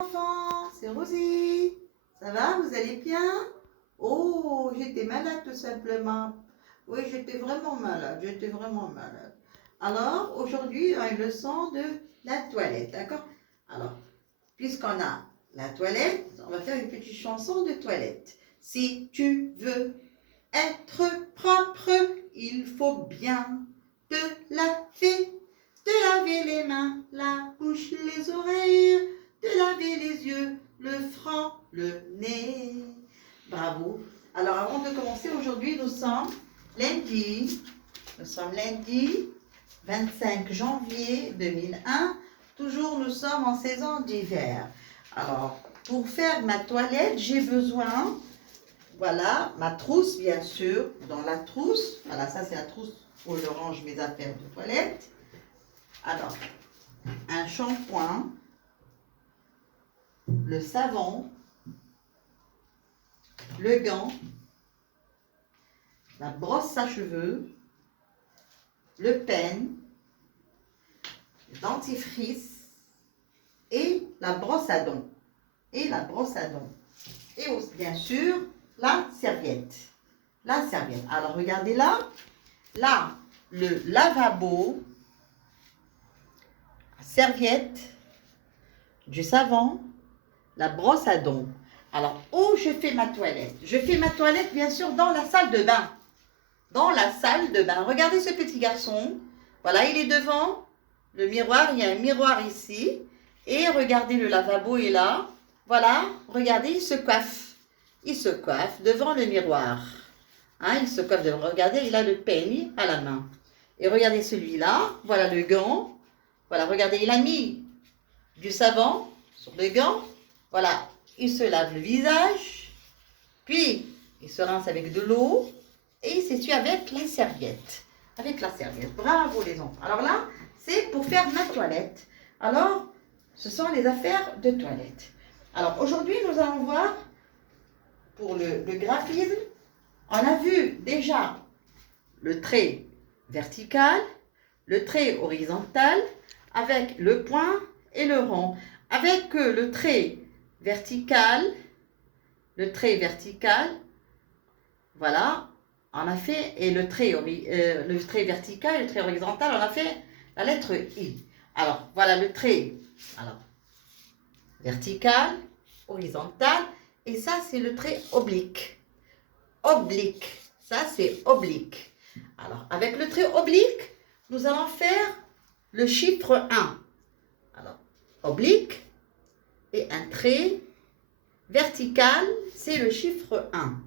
Enfants, c'est Rosie. Ça va, vous allez bien? Oh, j'étais malade tout simplement. Oui, j'étais vraiment malade. Alors, aujourd'hui, une leçon de la toilette, d'accord? Alors, puisqu'on a la toilette, on va faire une petite chanson de toilette. Si tu veux être propre, il faut bien te laver. Te laver les mains, la bouche, les oreilles, te laver les yeux, le front, le nez. Bravo. Alors avant de commencer, aujourd'hui nous sommes lundi. Nous sommes lundi 25 janvier 2001. Toujours nous sommes en saison d'hiver. Alors pour faire ma toilette, j'ai besoin, voilà, ma trousse bien sûr. Dans la trousse, voilà, ça c'est la trousse où je range mes affaires de toilette. Alors, un shampoing, le savon, le gant, la brosse à cheveux, le peigne, le dentifrice et la brosse à dents. Et aussi, bien sûr, la serviette. Alors, regardez là. Là, le lavabo, serviette, du savon, la brosse à dents. Alors, où je fais ma toilette? Je fais ma toilette, bien sûr, dans la salle de bain. Dans la salle de bain. Regardez ce petit garçon. Voilà, il est devant le miroir. Il y a un miroir ici. Et regardez, le lavabo est là. Voilà, regardez, il se coiffe. Il se coiffe devant le miroir. Hein, il se coiffe devant. Regardez, il a le peigne à la main. Et regardez celui-là. Voilà le gant. Voilà, regardez, il a mis du savon sur le gant. Voilà, il se lave le visage, puis il se rince avec de l'eau et il s'essuie avec la serviette. Bravo les enfants. Alors là, c'est pour faire ma toilette. Alors, ce sont les affaires de toilette. Alors aujourd'hui, nous allons voir pour le graphisme. On a vu déjà le trait vertical, le trait horizontal, avec le point et le rond. Avec le trait vertical, voilà, on a fait, et le trait vertical et le trait horizontal, on a fait la lettre I. Alors, voilà le trait vertical, horizontal, et ça, c'est le trait oblique. Ça, c'est oblique. Alors, avec le trait oblique, nous allons faire le chiffre 1. Alors, oblique et un trait vertical, c'est le chiffre 1.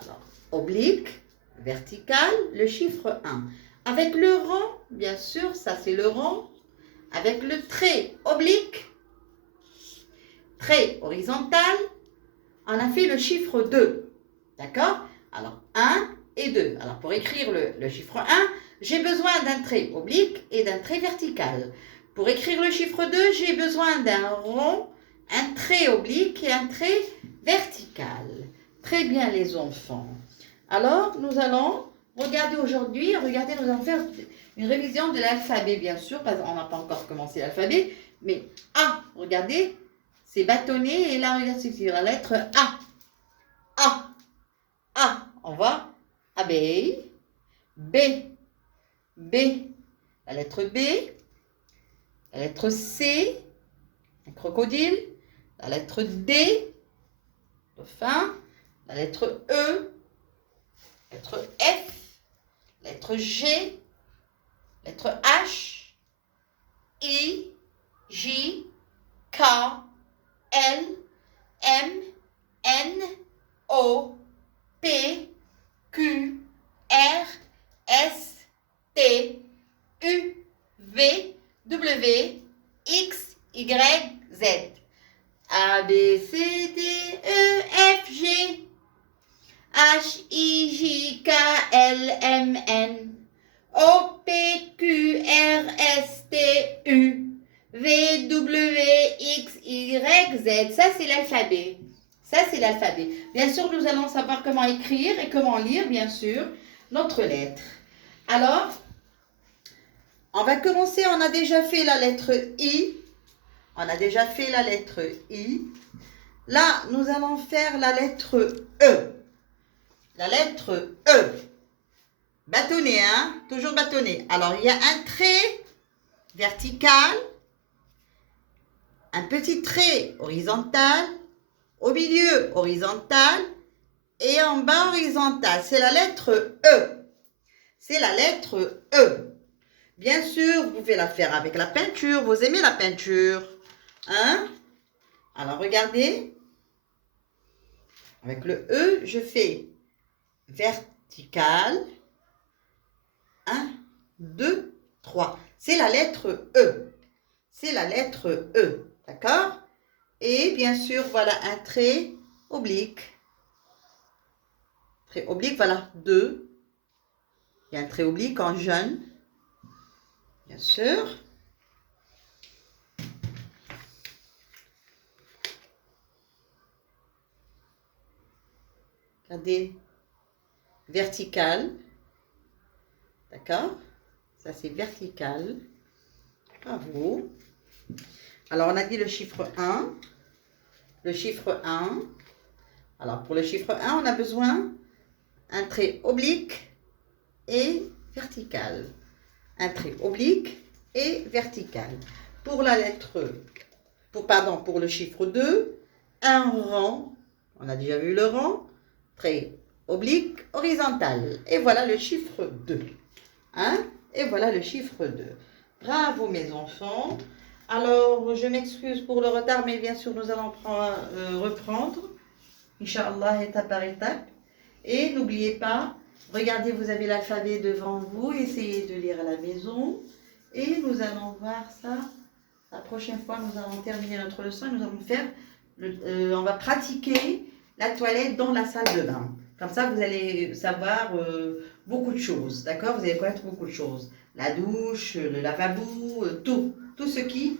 Alors, oblique, vertical, le chiffre 1. Avec le rond, bien sûr, ça c'est le rond. Avec le trait oblique, trait horizontal, on a fait le chiffre 2. D'accord? Alors, 1 et 2. Alors, pour écrire le chiffre 1, j'ai besoin d'un trait oblique et d'un trait vertical. Pour écrire le chiffre 2, j'ai besoin d'un rond, un trait oblique et un trait vertical. Très bien les enfants. Alors, nous allons regarder aujourd'hui, nous allons faire une révision de l'alphabet, bien sûr, parce qu'on n'a pas encore commencé l'alphabet, mais A, regardez, c'est bâtonné, et là, regardez, c'est la lettre A. A, on voit, abeille, B, la lettre B, la lettre C, un crocodile, la lettre D, dauphin, la lettre E, lettre F, lettre G, lettre H, I, J, K, L, M, N, O, P, Q, R, S, T, U, V, W, X, Y, Z. A, B, C, D, E, F, G, H, I, J, K, L, M, N, O, P, Q, R, S, T, U, V, W, X, Y, Z. Ça, c'est l'alphabet. Bien sûr, nous allons savoir comment écrire et comment lire, bien sûr, notre lettre. Alors, on va commencer. On a déjà fait la lettre I. On a déjà fait la lettre I. Là, nous allons faire la lettre E. La lettre E. Bâtonné, hein? Toujours bâtonné. Alors, il y a un trait vertical, un petit trait horizontal, au milieu horizontal et en bas horizontal. C'est la lettre E. C'est la lettre E. Bien sûr, vous pouvez la faire avec la peinture. Vous aimez la peinture, hein? Alors, regardez. Avec le E, je fais vertical. 1, 2, 3. C'est la lettre E. C'est la lettre E. D'accord? Et bien sûr, voilà un trait oblique. Trait oblique, voilà, 2. Il y a un trait oblique en jaune. Bien sûr. Regardez. Vertical. D'accord? Ça, c'est vertical. Bravo. Alors, on a dit le chiffre 1. Le chiffre 1. Alors, pour le chiffre 1, on a besoin un trait oblique et vertical. Un trait oblique et vertical. Pour la lettre, pour le chiffre 2, un rang. On a déjà vu le rang. Trait oblique, horizontal. Et voilà le chiffre 2. Hein? Et voilà le chiffre 2. Bravo mes enfants. Alors, je m'excuse pour le retard, mais bien sûr, nous allons reprendre. Inch'Allah, étape par étape. Et n'oubliez pas, regardez, vous avez l'alphabet devant vous, essayez de lire à la maison. Et nous allons voir ça. La prochaine fois, nous allons terminer notre leçon et nous allons faire, on va pratiquer la toilette dans la salle de bain. Comme ça, vous allez savoir beaucoup de choses, d'accord? Vous allez connaître beaucoup de choses. La douche, le lavabo, tout. Tout ce qui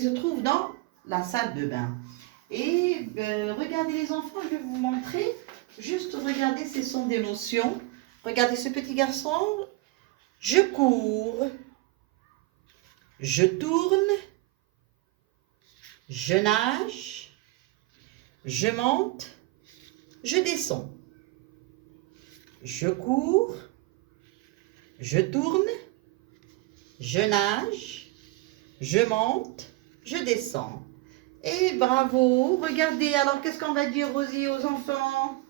se trouve dans la salle de bain. Et regardez les enfants, je vais vous montrer. Juste regardez, ce sont des notions. Regardez ce petit garçon. Je cours. Je tourne. Je nage. Je monte. Je descends. Je cours. Je tourne. Je nage. Je monte. Je descends. Et bravo. Regardez, alors qu'est-ce qu'on va dire Rosie aux enfants?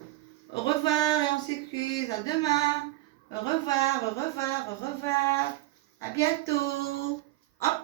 Au revoir et on s'excuse. À demain. Au revoir, au revoir, au revoir. À bientôt. Hop.